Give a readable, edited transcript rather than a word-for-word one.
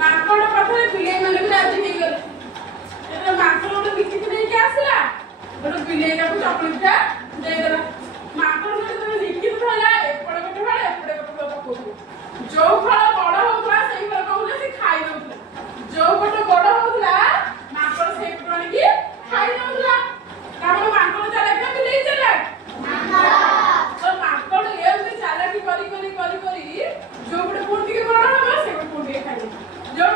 ମାଙ୍କଡ ପାଖରେ ବିଲେଇ ମାନେ ବି ରାଜି ହେଇଗଲେ। ଯେତେବେଳେ ମାଙ୍କଡ ଗୋଟେ ବିକିକି ନେଇକି ଆସିଲା ଗୋଟେ ବିଲେଇଟାକୁ ଚକୁଳି ପିଠା ଦେଇଦେଲା। ମାଙ୍କଡ ଯେତେବେଳେ ନିକିତ ଧରିଲା ଏପଟେ ଗୋଟେ ଫଳ ଏପଟେ ଗୋଟେ ଫଳ ପକଉଥିଲେ। ଯୋଉ ଫଳ ବଡ ହଉଥିଲା ସେଇ ଫଳ କହୁଥିଲେ ସେ ଖାଇ ଦଉଥିଲା। ଯୋଉ ପଟ ବଡ ହଉଥିଲା ମାଙ୍କଡ ସେଇ ପଟ ଆଣିକି ଖାଇ ଦଉଥିଲା। କାରଣ ମାଙ୍କଡ ଚାଲାକ ନା ବିଲେଇ ଚାଲାକ? ତ ମାଙ୍କଡ ଏମିତି ଚାଲାକି କରି ଯୋଉ ପଟେ ପୁଣି ଟିକେ ବଡ ହବ ସେଇ ପଟେ ପୁଣି ଟିକେ ଖାଇବ। ଯୋଉ